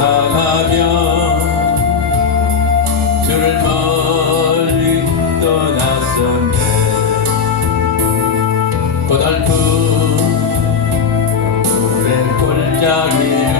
향하며 주를 멀리 떠났었네. 고달픈 우리 골짜기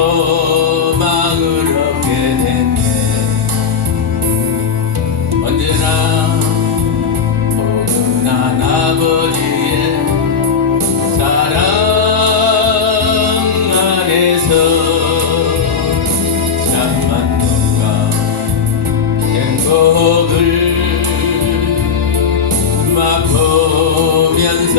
소망을 얻게 됐네. 언제나 보는 아버지의 사랑 안에서 참만 누가 행복을 맛보면서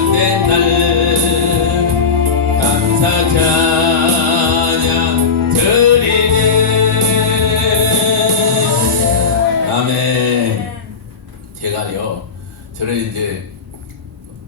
찬양된 날 감사 찬양 드리네. 아멘. 제가요 저는 이제